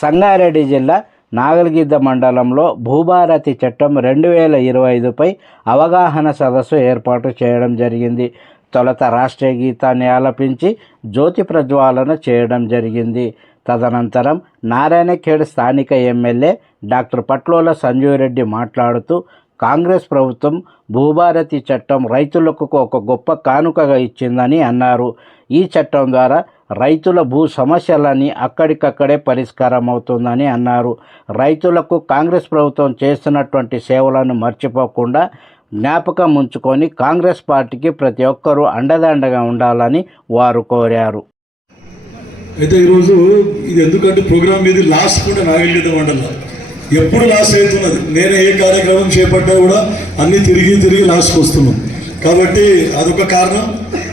సంగారెడ్డి జిల్లా నాగల్గిద్ద మండలంలో భూభారతి చట్టం 2025పై అవగాహన సదస్సు ఏర్పాటు చేయడం జరిగింది. తొలుత రాష్ట్రీయ గీతాన్ని ఆలపించి జ్యోతి ప్రజ్వాలన చేయడం జరిగింది. తదనంతరం నారాయణఖేడ్ స్థానిక ఎమ్మెల్యే డాక్టర్ పట్లోల సంజీవ్ రెడ్డి మాట్లాడుతూ కాంగ్రెస్ ప్రభుత్వం భూభారతి చట్టం రైతులకు ఒక గొప్ప కానుకగా ఇచ్చిందని అన్నారు. ఈ చట్టం ద్వారా రైతుల భూ సమస్యలన్నీ అక్కడికక్కడే పరిష్కారం అవుతుందని అన్నారు. రైతులకు కాంగ్రెస్ ప్రభుత్వం చేస్తున్నటువంటి సేవలను మర్చిపోకుండా జ్ఞాపకం ఉంచుకొని కాంగ్రెస్ పార్టీకి ప్రతి ఒక్కరూ అండదండగా ఉండాలని వారు కోరారు. అయితే ఈరోజు ఇది ఎందుకంటే ప్రోగ్రామ్ ఇది లాస్ట్ కూడా నాగల్గిద్ద మండలంలో ఎప్పుడు లాస్ట్ అవుతున్నది. నేను ఏ కార్యక్రమం చేపట్టా కూడా అన్ని తిరిగి లాస్ట్కి వస్తున్నాం. కాబట్టి అదొక కారణం.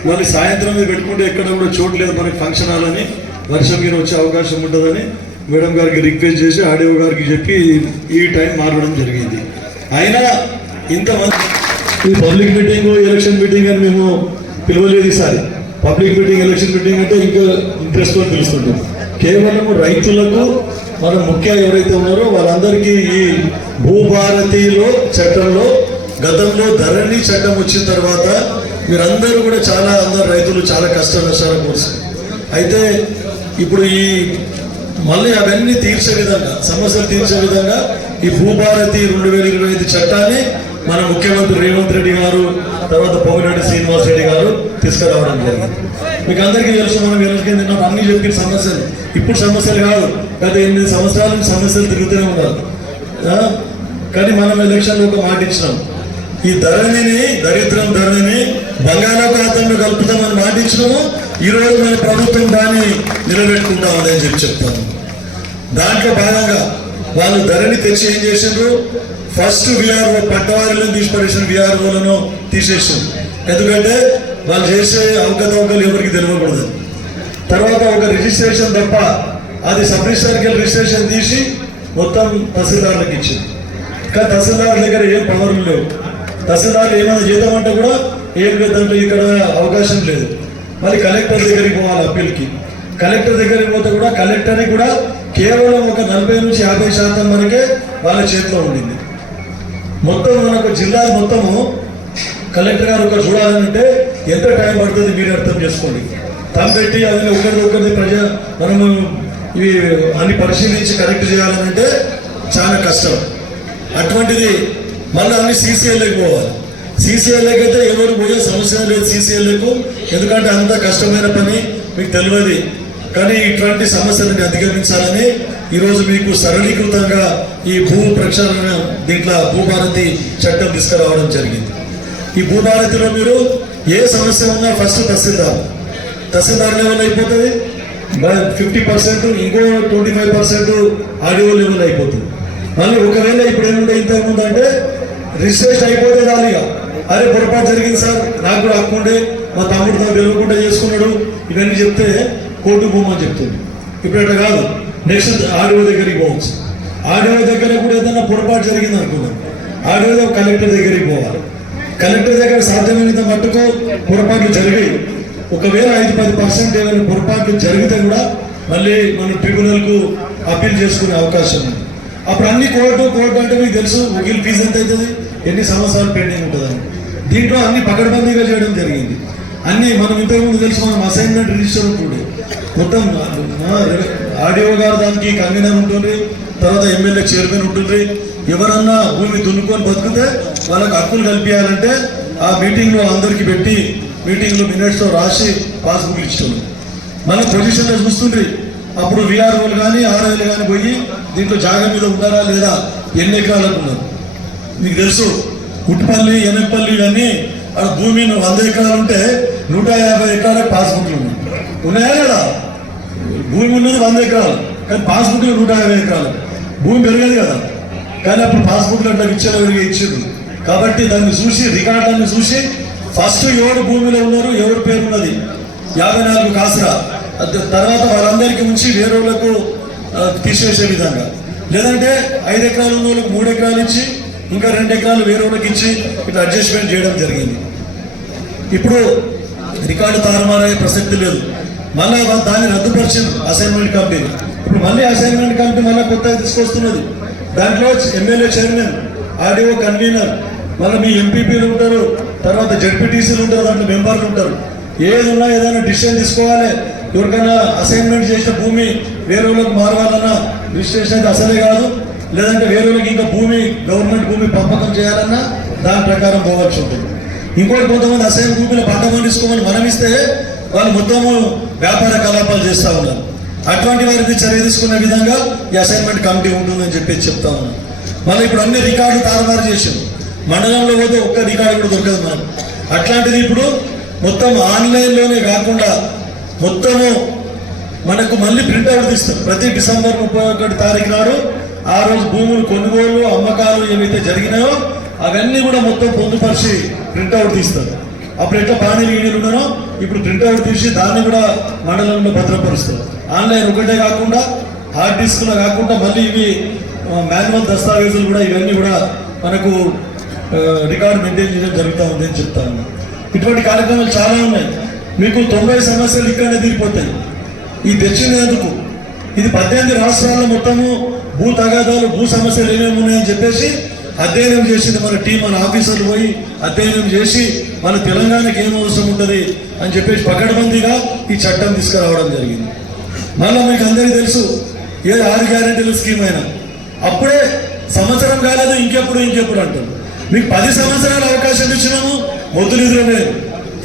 మళ్ళీ సాయంత్రం మీద పెట్టుకుంటే ఎక్కడ కూడా చోటు లేదు మనకి ఫంక్షన్ హాల్ అని, వర్షం మీద వచ్చే అవకాశం ఉంటుందని మేడం గారికి రిక్వెస్ట్ చేసి ఆడియో గారికి చెప్పి ఈ టైం మారడం జరిగింది. అయినా ఇంతమంది ఈ పబ్లిక్ మీటింగ్ ఎలక్షన్ మీటింగ్ అని మేము పిలవలేదు. ఈసారి పబ్లిక్ మీటింగ్ ఎలక్షన్ మీటింగ్ అంటే ఇంకా ఇంట్రెస్ట్తో పిలుస్తుంటాం. కేవలం రైతులకు మన ముఖ్య ఎవరైతే ఉన్నారో వాళ్ళందరికీ ఈ భూభారతిలో చట్టంలో గతంలో ధరణి చట్టం వచ్చిన తర్వాత మీరందరూ కూడా అందరు రైతులు చాలా కష్ట నష్టాల కోసం అయితే ఇప్పుడు ఈ మళ్ళీ అవన్నీ తీర్చే విధంగా సమస్యలు తీర్చే విధంగా ఈ భూభారతి 2025 చట్టాన్ని మన ముఖ్యమంత్రి రేవంత్ రెడ్డి గారు తర్వాత పొంగిరెడ్డి శ్రీనివాస్ రెడ్డి గారు తీసుకురావడం జరిగింది. మీకు అందరికీ తెలుసు, మనం ఎలక్షన్ అన్ని చెప్పిన సమస్యలు ఇప్పుడు సమస్యలు కాదు, గత 8 సంవత్సరాల నుంచి సమస్యలు తిరుగుతూనే ఉన్నారు. కానీ మనం ఎలక్షన్లో ఒక మాట ఇచ్చినాం, ఈ దరిద్రం ధరణిని బంగాళాఖాతంలో కలుపుతామని మాట ఇచ్చినాము. ఈరోజు మన ప్రభుత్వం దాన్ని నిలబెట్టుకుంటామని అని చెప్తాను. దాంట్లో భాగంగా వాళ్ళు ధరణి తెచ్చి ఏం చేసిండ్రు, ఫస్ట్ విఆర్ఓ పట్టవారిలను తీసిపడేసిన విఆర్ఓలను తీసేసిండ్రు. ఎందుకంటే వాళ్ళు చేసే అవకతవకలు ఎవరికి తెలియకూడదు. తర్వాత ఒక రిజిస్ట్రేషన్ తప్ప అది సబ్ రిజిస్టర్కి రిజిస్ట్రేషన్ తీసి మొత్తం తహసీల్దార్లకు ఇచ్చింది. కానీ తహసీల్దార్ దగ్గర ఏం పవర్లు లేవు. తహసీల్దార్ ఏమైనా చేద్దామంటే కూడా ఏం లేదంటే ఇక్కడ అవకాశం లేదు. మళ్ళీ కలెక్టర్ దగ్గరికి పోవాలి అప్పీల్కి. కలెక్టర్ దగ్గరికి పోతే కూడా కలెక్టర్ని కూడా కేవలం ఒక 40 నుంచి 50% వరకే వాళ్ళ చేతిలో ఉండింది. మొత్తం మనకు జిల్లా మొత్తము కలెక్టర్ గారు ఒక చూడాలంటే ఎంత టైం పడుతుంది మీరు అర్థం చేసుకోండి. పెట్టి అది ఒకరిది మనము ఇవి అన్ని పరిశీలించి కరెక్ట్ చేయాలంటే చాలా కష్టం. అటువంటిది మళ్ళీ అన్ని సీసీఎల్ఏకి పోవాలి. సీసీఎల్ఏకి అయితే ఎవరు పోయే సమస్య లేదు సీసీఎల్ఏకు, ఎందుకంటే అంత కష్టమైన పని మీకు తెలియదు. కానీ ఇటువంటి సమస్యలను అధిగమించాలని ఈరోజు మీకు సరళీకృతంగా ఈ భూ ప్రక్షాళన దీంట్లో భూభారతి చట్టం తీసుకురావడం జరిగింది. ఈ భూభారతిలో మీరు ఏ సమస్య ఉన్నా ఫస్ట్ తహసీల్దార్ లెవెల్ అయిపోతుంది, 50%, ఇంకో 25% ఆడియో లెవెల్ అయిపోతుంది. మళ్ళీ ఒకవేళ ఇప్పుడు ఏముంటే ఇంతకుముందు అంటే రిజిస్ట్రేషన్ అయిపోతే రాలిగా అరే పొరపాటు జరిగింది సార్, నాకు కూడా హక్కుండే, మా తమ్ముడు గెలవకుండా చేసుకున్నాడు ఇవన్నీ చెప్తే కోర్టు పోమని చెప్తుంది. ఇప్పుడు అట్లా కాదు, నెక్స్ట్ ఆడియో దగ్గరికి పోవచ్చు. ఆడియో దగ్గర కూడా ఏదైనా పొరపాటు జరిగింది అనుకున్నాం, ఆడియో కలెక్టర్ దగ్గరికి పోవాలి. కలెక్టర్ దగ్గర సాధ్యమైనంత మట్టుకు పొరపాట్లు జరిగాయి. ఒకవేళ 5-10% ఏమైనా పొరపాట్లు జరిగితే కూడా మళ్ళీ మనం ట్రిబ్యునల్కు అప్పీల్ చేసుకునే అవకాశం ఉంది. అప్పుడు అన్ని కోర్టు అంటే మీకు తెలుసు వకీల్ ఫీజు ఎంత అవుతుంది, ఎన్ని సంవత్సరాలు పెండింగ్ ఉంటుందని. దీంట్లో అన్ని పకడ్బందీగా చేయడం జరిగింది. అన్ని మనం ఇంతకుముందు తెలుసు, మనం అసైన్మెంట్ రిజిస్టర్ ఉంటుంది, మొత్తం ఆడియో గారు దానికి కన్వీనర్ ఉంటుంది, తర్వాత ఎమ్మెల్యే చైర్మన్ ఉంటుంది. ఎవరన్నా భూమి దున్నుకొని బతికితే వాళ్ళకి హక్కులు కల్పించాలంటే ఆ మీటింగ్లో అందరికి పెట్టి మీటింగ్లో మినిట్స్లో రాసి పాస్బుక్లు ఇచ్చాము. మన పొజిషన్లో చూస్తుంది. అప్పుడు విఆర్ఓలు కానీ ఆర్ఐలు కానీ పోయి దీంట్లో జాగా మీద ఉన్నారా లేదా, ఎన్ని ఎకరాలకు ఉన్నారు మీకు తెలుసు. ఉట్టిపల్లి ఎనపల్లి ఇవన్నీ ఆ భూమి 100 ఎకరాలు ఉంటే 150 ఎకరాలకు పాస్బుక్లు ఉన్నాయా లేదా. భూమి ఉన్నది 100 ఎకరాలు కానీ పాస్బుక్లు 150 ఎకరాలు. భూమి పెరగదు కదా, కానీ అప్పుడు పాస్బుక్లు అట్లా ఇచ్చేవారికి ఇచ్చారు. కాబట్టి దాన్ని చూసి రికార్డులను చూసి ఫస్ట్ ఎవరు భూమిలో ఉన్నారు, ఎవరి పేరు ఉన్నది 54 కాసురా, తర్వాత వాళ్ళందరికీ ఉంచి వేరే వాళ్ళకు తీసేసే విధంగా. లేదంటే 5 ఎకరాలు ఉన్న వాళ్ళకి 3 ఎకరాలు ఇచ్చి ఇంకా 2 ఎకరాలు వేరే వాళ్ళకి ఇచ్చి ఇట్లా అడ్జస్ట్మెంట్ చేయడం జరిగింది. ఇప్పుడు రికార్డు తారుమారయ్యే ప్రసక్తి లేదు. మళ్ళీ దాన్ని రద్దుపరిచింది అసైన్మెంట్ కంపెనీ. ఇప్పుడు మళ్ళీ అసైన్మెంట్ కమిటీ మళ్ళీ కొత్తగా తీసుకొస్తున్నది. దాంట్లో ఎమ్మెల్యే చైర్మన్, ఆర్డీఓ కన్వీనర్, మళ్ళీ మీ ఎంపీపీలు ఉంటారు, తర్వాత జడ్పీటీసీలు ఉంటారు, దాంట్లో మెంబర్లు ఉంటారు. ఏది ఉన్నా ఏదైనా డిసిషన్ తీసుకోవాలి. ఎవరికైనా అసైన్మెంట్ చేసిన భూమి వేరే వాళ్ళకి మారవాలన్నా రిజిస్ట్రేషన్ అయితే అసలే కాదు, లేదంటే వేరే వాళ్ళకి ఇంకా భూమి గవర్నమెంట్ భూమి పంపకం చేయాలన్నా దాని ప్రకారం పోవాల్సి ఉంటుంది. ఇంకోటి కొంతమంది అసైన్ భూమిలో పంట పండించుకోమని మనం ఇస్తే వాళ్ళు మొత్తము వ్యాపార కలాపాలు చేస్తూ ఉన్నారు. అటువంటి వారికి చర్య తీసుకునే విధంగా ఈ అసైన్మెంట్ కమిటీ ఉంటుందని చెప్పి చెప్తా ఉన్నాం. మళ్ళీ ఇప్పుడు అన్ని రికార్డులు తారుమారు చేసాం. మండలంలో పోతే ఒక్క రికార్డు కూడా దొరకదు మనకు. అట్లాంటిది ఇప్పుడు మొత్తం ఆన్లైన్లోనే కాకుండా మొత్తము మనకు మళ్ళీ ప్రింట్అవుట్ తీస్తాం. ప్రతి డిసెంబర్ 31 తారీఖు నాడు ఆ రోజు భూములు కొనుగోలు అమ్మకాలు ఏవైతే జరిగినాయో అవన్నీ కూడా మొత్తం పొందుపరిచి ప్రింట్అవుట్ తీస్తారు. అప్పుడు ఎట్లా పానీలు ఈడీలు ఉన్నారో ఇప్పుడు ప్రింట్అవుట్ తీసి దాన్ని కూడా మండలంలో భద్రపరుస్తారు. ఆన్లైన్ ఒకటే కాకుండా హార్డ్ డిస్క్లో కాకుండా మళ్ళీ ఇవి మాన్యువల్ దస్తావేజులు కూడా ఇవన్నీ కూడా మనకు రికార్డు మెయింటైన్ చేయడం జరుగుతూ ఉంది అని చెప్తా ఉన్నాం. ఇటువంటి కార్యక్రమాలు చాలా ఉన్నాయి. మీకు 90 సమస్యలు ఇక్కడనే తీరిపోతాయి. ఈ తెచ్చినందుకు ఇది 18 రాష్ట్రాల్లో మొత్తము భూ తగాదాలు భూ సమస్యలు ఏమేమి ఉన్నాయని చెప్పేసి అధ్యయనం చేసింది మన టీం, మన ఆఫీసర్లు పోయి అధ్యయనం చేసి మన తెలంగాణకి ఏం అవసరం ఉంటుంది అని చెప్పేసి పకడ్బందీగా ఈ చట్టం తీసుకురావడం జరిగింది. మళ్ళీ మీకు అందరికీ తెలుసు, ఏ 6 గ్యారెంటీల స్కీమ్ అయినా అప్పుడే సంవత్సరం కాలేదు ఇంకెప్పుడు అంటారు. మీకు 10 సంవత్సరాల అవకాశం ఇచ్చినాము, మొద్దులు ఎదురలేదు.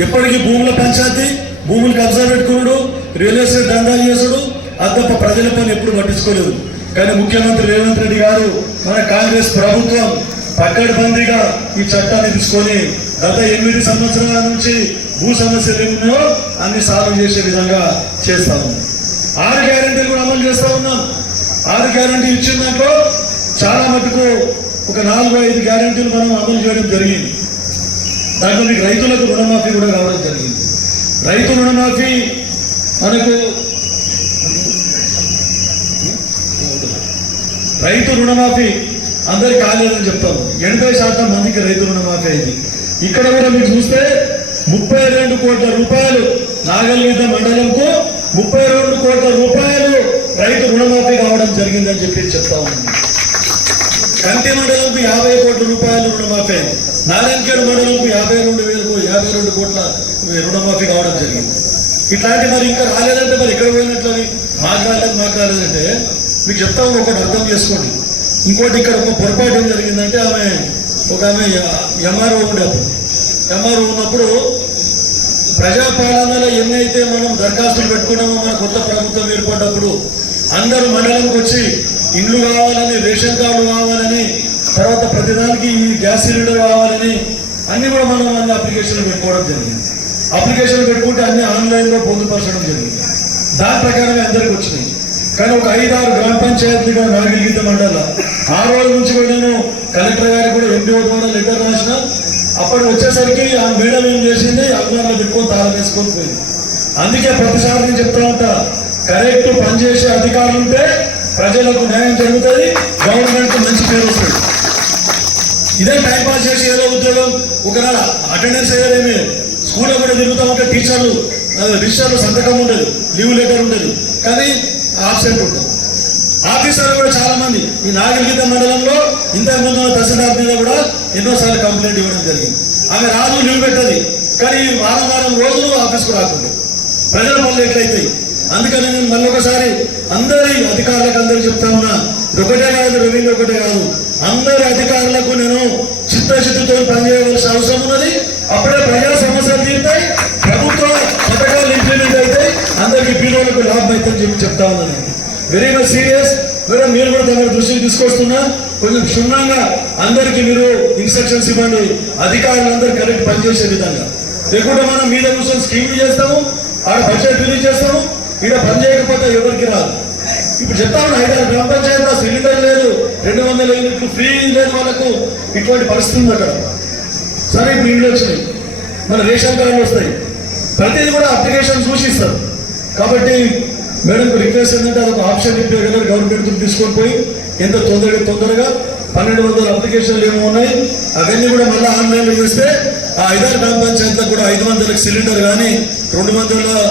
ఎప్పటికీ భూముల పంచాయతీ, భూములు కబ్జా పెట్టుకున్నాడు, రియల్ ఎస్టేట్ దందాలు చేసుడు, అది తప్ప ప్రజల పని ఎప్పుడు పట్టించుకోలేదు. కానీ ముఖ్యమంత్రి రేవంత్ రెడ్డి గారు, మన కాంగ్రెస్ ప్రభుత్వం పకడ్బందీగా ఈ చట్టాన్ని తీసుకొని గత 8 సంవత్సరాల నుంచి భూ సమస్యలు ఏమున్నాయో అన్ని సాల్వ్ చేసే విధంగా చేస్తా ఉన్నాం. 6 గ్యారెంటీలు కూడా అమలు చేస్తా ఉన్నాం. 6 గ్యారెంటీ ఇచ్చిన దాంట్లో చాలా మటుకు ఒక 4-5 గ్యారెంటీలు మనం అమలు చేయడం జరిగింది. దాంట్లో మీకు రైతులకు రుణమాఫీ కూడా కావడం జరిగింది. రైతు రుణమాఫీ మనకు రైతు రుణమాఫీ అందరికి కాలేదని చెప్తాము. 80% మందికి రైతు రుణమాఫీ అయింది. ఇక్కడ కూడా మీరు చూస్తే 32 కోట్ల రూపాయలు నాగల్గిద్ద మండలంకు 32 కోట్ల రూపాయలు రైతు రుణమాఫీ కావడం జరిగిందని చెప్పి చెప్తా ఉన్నాం. కంటి మండలంకు 50 కోట్ల రూపాయలు రుణమాఫీ అయింది. నారాయణఖేడ్ మండలంకు 52 కోట్ల రుణమాఫీ కావడం జరిగింది. ఇట్లాంటి మరి ఇంకా రాలేదంటే మరి ఎక్కడ పోయినట్లు మాట్లాడలేదంటే మీకు చెప్తాము. ఒకటి అర్థం చేసుకోండి. ఇంకోటి ఇక్కడ ఒక పొరపాటు ఏం జరిగిందంటే ఆమె ఎంఆర్ఓ ఉండేది. ఎంఆర్ఓ ఉన్నప్పుడు ప్రజాపాలనలో ఎన్నైతే మనం దరఖాస్తులు పెట్టుకున్నామో మన కొత్త ప్రభుత్వం ఏర్పడ్డప్పుడు అందరూ మండలంకి వచ్చి ఇండ్లు కావాలని, రేషన్ కార్డు కావాలని, తర్వాత ప్రతిదానికి ఈ గ్యాస్ సిలిండర్ కావాలని అన్ని కూడా మనం అన్ని అప్లికేషన్లు పెట్టుకోవడం జరిగింది. అప్లికేషన్లు పెట్టుకుంటే అన్ని ఆన్లైన్లో పొందుపరచడం జరిగింది. దాని ప్రకారమే అందరికి వచ్చినాయి. కానీ ఒక 5-6 గ్రామ పంచాయతీగా నాగల్గిద్ద మండల ఆ రోజు నుంచి కూడా నేను కలెక్టర్ గారికి కూడా ఎంపీఓ ద్వారా లెటర్ రాసిన. అప్పుడు వచ్చేసరికి ఆ మేడం ఏం చేసింది, అభిమానులు పెట్టుకొని తాళం వేసుకొని పోయింది. అందుకే ప్రతిసారి నేను చెప్తా ఉంటా, కరెక్ట్ పనిచేసే అధికారులు ఉంటే ప్రజలకు న్యాయం జరుగుతుంది, గవర్నమెంట్ మంచి పేరు వస్తుంది. ఇదే టైం పాస్ చేసి ఏదో ఉద్యోగం ఒకనాడు అటెండెన్స్ అయ్యేదేమి స్కూల్లో కూడా తిరుగుతూ ఉంటే టీచర్లు రిజిస్టర్లు సంతకం ఉండదు, లీవ్ లెటర్ ఉండదు, కానీ ఆబ్సెంట్ ఉంటుంది. ఆఫీసర్లు కూడా చాలా మంది ఈ నాగల్గిద్ద మండలంలో ఇంతకుముందు తహసీల్దార్ మీద కూడా ఎన్నోసార్లు కంప్లైంట్ ఇవ్వడం జరిగింది. ఆమె రాదు, లీవ్ పెట్టది, కానీ వారం రోజులు ఆఫీస్కు రాకుండా ప్రజల పనులు ఎట్లయితాయి. అందుకని నేను మళ్ళీ ఒకసారి అందరి అధికారులకు అందరూ చెప్తా ఉన్నా, ఒకటే కాదు, రెవెన్యూ ఒకటే కాదు, అందరి అధికారులకు నేను చిత్తశుద్ధితో పనిచేయవలసిన అవసరం ఉన్నది. అప్పుడే ప్రజా సమస్యలు తీరుతాయి, ప్రభుత్వ పథకాలు ఇంప్లిమెంట్ అవుతాయి, అందరికీ పీడోలకు లాభం అవుతుందని చెప్పి చెప్తా ఉన్నాను. Very much serious. మేడం మీరు కూడా దగ్గర దృష్టికి తీసుకొస్తున్నా, కొంచెం క్షుణ్ణంగా అందరికీ మీరు ఇన్స్ట్రక్షన్స్ ఇవ్వండి, అధికారులందరూ కరెక్ట్ పనిచేసే విధంగా. లేకుంటే మనం మీద కూర్చొని స్కీమ్లు చేస్తాము, ఆడ బడ్జెట్ రిలీజ్ చేస్తాము, ఇక్కడ పని చేయకపోతే ఎవరికి రాదు. ఇప్పుడు చెప్తాము 5 గ్రామ పంచాయతీలో సిలిండర్ లేదు, 200 యూనిట్లు ఫ్రీ లేదు వాళ్ళకు. ఇటువంటి పరిస్థితి ఉంది అక్కడ. సరే ఇప్పుడు ఇండ్లు వచ్చినాయి, మన రేషన్ కార్డులు వస్తాయి, ప్రతిదీ కూడా అప్లికేషన్ సూచిస్తారు. కాబట్టి మేడంకు రిక్వెస్ట్ ఏంటంటే అదొక ఆప్షన్ ఇప్పగలరు, గవర్నమెంట్ తీసుకొని పోయి ఎంత తొందరగా 1200 అప్లికేషన్లు ఏమో ఉన్నాయి అవన్నీ కూడా మళ్ళీ ఆన్లైన్లో చేస్తే ఆ 5 గ్రామ పంచాయతీలకు కూడా 500 సిలిండర్ కానీ 200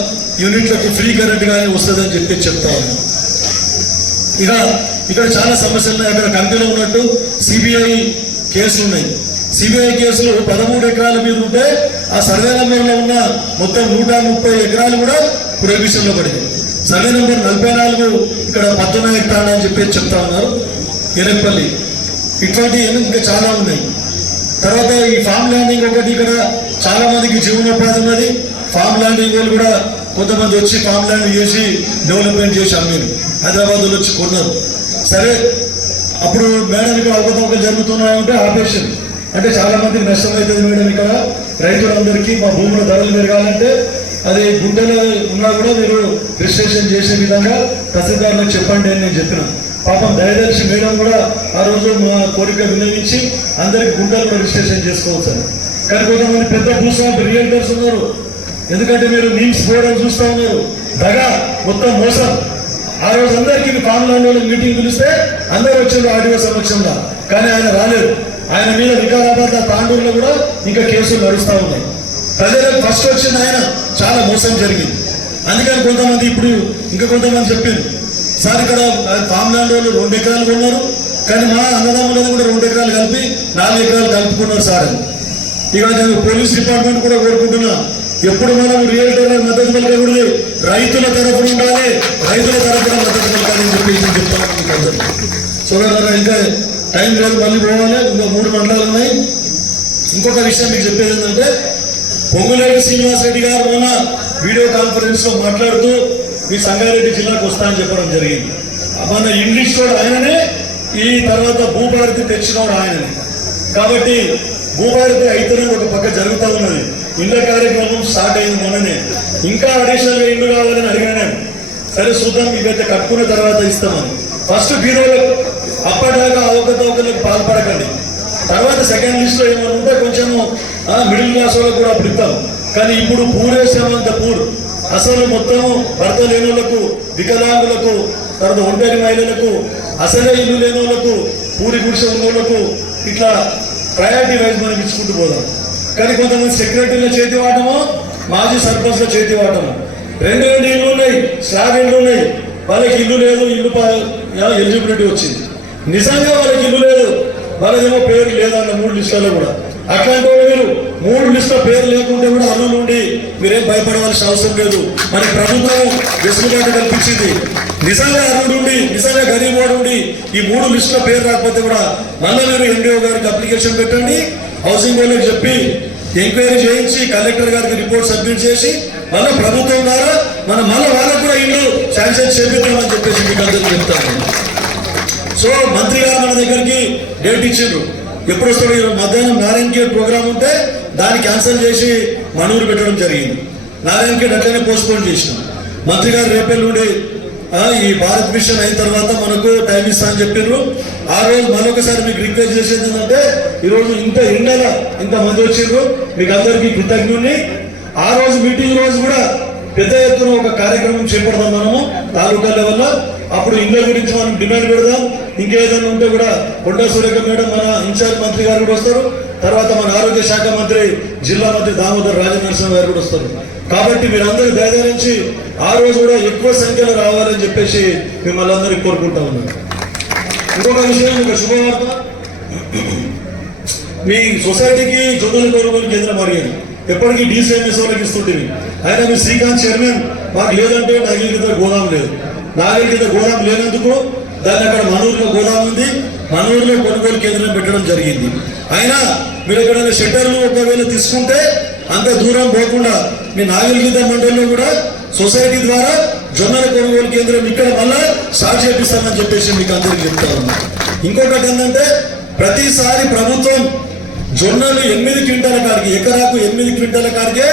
యూనిట్లకు ఫ్రీ కరెంట్ కానీ వస్తుందని చెప్పి చెప్తా ఉన్నాను. ఇక ఇక్కడ చాలా సమస్యలు ఉన్నాయి. అక్కడ కంపెనీలో ఉన్నట్టు సిబిఐ కేసులు ఉన్నాయి. సిబిఐ కేసులు 13 ఎకరాల మీద ఉంటే ఆ సర్వే నెంబర్లో ఉన్న మొత్తం 130 ఎకరాలు కూడా ప్రొహిబిషన్లో పడింది. సర్వే నెంబర్ 44 ఇక్కడ 19 ఎకరాలు అని చెప్పి చెప్తా ఉన్నారు ఎనపల్లి. ఇట్లాంటి ఇంకా చాలా ఉన్నాయి. తర్వాత ఈ ఫామ్ ల్యాండింగ్ ఒకటి, ఇక్కడ చాలా మందికి జీవనోపాధి ఉన్నది. ఫామ్ ల్యాండింగ్ వాళ్ళు కూడా కొంతమంది వచ్చి ఫామ్ ల్యాండ్ చేసి డెవలప్మెంట్ చేసి అమ్మారు, హైదరాబాద్లో వచ్చి కొన్నారు. సరే, అప్పుడు మేడం ఇక్కడ అవకతవకలు జరుగుతున్నాయంటే ఆపేషన్, అంటే చాలా మందికి నష్టం అవుతుంది మేడం. ఇక్కడ రైతులందరికీ మా భూముల ధరలు పెరగాలంటే అది గుంటలో ఉన్నా కూడా మీరు రిజిస్ట్రేషన్ చేసే విధంగా తహసీల్దార్లకు చెప్పండి అని నేను చెప్పిన. పాపం దయదర్శి మేడం కూడా ఆ రోజు మా కోరిక వినియోగించి అందరికి గుంటలు కూడా రిజిస్ట్రేషన్ చేసుకోవచ్చు అని. కానీ కొంతమంది పెద్ద భూస్వామి రియల్టర్స్ ఉన్నారు. ఎందుకంటే మీరు మీమ్స్ కూడా చూస్తూ ఉన్నారు, దగా మొత్తం మోసం. ఆ రోజు అందరికీ ఫామ్ ల్యాండ్ వాళ్ళకి మీటింగ్ పిలిస్తే అందరూ వచ్చారు ఆడియో సమక్షంలో, కానీ ఆయన రాలేదు. ఆయన మీద వికారాబాద్ తాండూరులో కూడా ఇంకా కేసులు నడుస్తూ ఉన్నాయి. ప్రజలకు ఫస్ట్ వచ్చింది ఆయన, చాలా మోసం జరిగింది. అందుకని కొంతమంది ఇప్పుడు ఇంకా కొంతమంది చెప్పారు, సార్ ఇక్కడ ఫామ్ ల్యాండ్ వాళ్ళు 2 ఎకరాలు కొన్నారు, కానీ మా అన్నదమ్ములను కూడా 2 ఎకరాలు కలిపి 4 ఎకరాలు కలుపుకున్నారు సార్ అని. ఇక నేను పోలీస్ డిపార్ట్మెంట్ కూడా కోరుకుంటున్నా, ఎప్పుడు మనం రియల్టర్ మద్దతు పలకకూడదు, రైతుల తరఫున ఉండాలి, రైతుల తరఫున మద్దతు పలకాలని చెప్పి చెప్తాను. చూడాలరా, ఇంకా టైం లేదు, మళ్ళీ పోవాలి. ఇంకా 3 మండలాలు ఉన్నాయి. ఇంకొక విషయం మీకు చెప్పేది ఏంటంటే, పొంగులేటి శ్రీనివాసరెడ్డి గారు మొన్న వీడియో కాన్ఫరెన్స్ లో మాట్లాడుతూ మీ సంగారెడ్డి జిల్లాకు వస్తా అని చెప్పడం జరిగింది. మన ఇంగ్లీష్ కూడా ఆయననే, ఈ తర్వాత భూభారతి తెచ్చినవాడు ఆయననే. కాబట్టి భూభారతి అయితేనే ఒక పక్క జరుగుతూ ఉన్నది. ఇళ్ల కార్యక్రమం స్టార్ట్ అయింది మొన్ననే. ఇంకా అడిషనల్ గా ఇల్లు కావాలని అడిగినా, సరే చూద్దాం, ఇవైతే కట్టుకున్న తర్వాత ఇస్తామని. ఫస్ట్ బీరోలకు అప్పటిదాకా అవకతవకలకు పాల్పడకండి. తర్వాత సెకండ్ లిస్ట్ లో ఏమైనా ఉంటే కొంచెము మిడిల్ క్లాస్ వాళ్ళకు కూడా అప్పుడు ఇస్తాం. కానీ ఇప్పుడు పూరేసామంత పూర్ అసలు మొత్తము భర్త లేని వాళ్ళకు, వికలాంగులకు, తర్వాత ఒంటరి మహిళలకు, అసలే ఇల్లు లేని వాళ్ళకు, పూరి గుడిసె ఉన్న వాళ్ళకు, ఇట్లా ప్రయారిటీ వైజ్ మనం ఇచ్చుకుంటూ పోదాం. కానీ కొంతమంది సెక్రటరీల చేతి వాటము, మాజీ సర్పంచ్ల చేతి వాటము, 2 ఇళ్ళు ఉన్నాయి, స్లాబ్ ఇళ్ళు ఉన్నాయి, వాళ్ళకి ఇల్లు లేదు, ఇల్లు ఎలిజిబిలిటీ వచ్చింది. నిజంగా వాళ్ళకి ఇల్లు లేదు, వాళ్ళకేమో పేరు లేదన్న 3 లిస్టులలో కూడా. అట్లాంటి వాళ్ళు మీరు 3 లిస్టుల పేరు లేకుంటే కూడా అల్లు నుండి మీరేం భయపడవలసిన అవసరం లేదు. మన ప్రభుత్వం వెసులుబాటు కల్పించింది. నిజంగా అర్హుడుండి, నిజంగా గరీబ్ వాడు ఉండి ఈ 3 లిస్టుల పేరు రాకపోతే కూడా మళ్ళీ మీరు ఎండిఓ గారికి అప్లికేషన్ పెట్టండి, హౌసింగ్ వాళ్ళకి చెప్పి ఎంక్వైరీ చేయించి కలెక్టర్ గారికి రిపోర్ట్ సబ్మిట్ చేసి మళ్ళీ ప్రభుత్వం ద్వారా మళ్ళీ వాళ్ళకు కూడా ఇల్లు శాంక్షన్ చేపిద్దామని చెప్పేసి మీకు అందరికీ చెప్తాను. సో మంత్రి గారు మన దగ్గరికి డేట్ ఇచ్చిండ్రు, ఎప్పుడు వస్తాడు. మధ్యాహ్నం నారాయణ ఖేడ్ ప్రోగ్రామ్ ఉంటే దాన్ని క్యాన్సిల్ చేసి మనూరు పెట్టడం జరిగింది. నారాయణ ఖేడ్ అట్లనే పోస్ట్పోన్ చేసినాం. మంత్రి గారు రేపెల్లుండి ఈ భారత్ మిషన్ అయిన తర్వాత మనకు టైం ఇస్తా అని చెప్పారు. ఆ రోజు మరొకసారి మీకు రిక్వెస్ట్ చేసేది ఏంటంటే, ఈరోజు ఇంత ఎండల ఇంతమంది వచ్చిండ్రు, మీకు అందరికీ కృతజ్ఞుని. ఆ రోజు మీటింగ్ రోజు కూడా పెద్ద ఎత్తున ఒక కార్యక్రమం చేపడదాం మనము తాలూకా లెవెల్లో. అప్పుడు ఇండ్ల గురించి మనం డిమాండ్ పెడదాం. ఇంకేదైనా ఉంటే కూడా కొండా సురేఖ మేడం మన ఇన్ఛార్జ్ మంత్రి గారు కూడా వస్తారు. తర్వాత మన ఆరోగ్య శాఖ మంత్రి, జిల్లా మంత్రి దామోదర్ రాజనరసింహ గారు కూడా వస్తారు. కాబట్టి మీరందరూ దయచేసి ఆ రోజు కూడా ఎక్కువ సంఖ్యలో రావాలని చెప్పేసి మిమ్మల్ని అందరికీ కోరుకుంటా ఉన్నాను. ఇంకొక విషయం, ఒక శుభవార్త, మీ సొసైటీకి జొన్నల కొనుగోలు కేంద్రం అడిగాను. ఎప్పటికీ డీసీఎంఎస్ వాళ్ళకి ఇస్తుంటుంది. అయినా మీ శ్రీకాంత్ చైర్మన్ మాకు లేదంటే నాగరికత గోదాం లేదు. నాగరికత గోదాం లేనందుకు దాన్ని అక్కడ మనూరులో గోదాం ఉంది, మనూరులో కొనుగోలు కేంద్రం పెట్టడం జరిగింది. అయినా మీరు ఎక్కడైనా షెటర్లు ఒకవేళ తీసుకుంటే అంత దూరం పోకుండా మీ నాగరికత మండలిలో కూడా సొసైటీ ద్వారా జొన్నల కొనుగోలు కేంద్రం ఇక్కడ మళ్ళా స్టార్ట్ చేపిస్తామని చెప్పేసి మీకు అందరికీ చెప్తా ఉన్నాం. ఇంకొకటి ఏంటంటే, ప్రతిసారి ప్రభుత్వం జొన్నలు 8 క్వింటాల కాడికి, ఎకరాకు 8 క్వింటాల కాడికే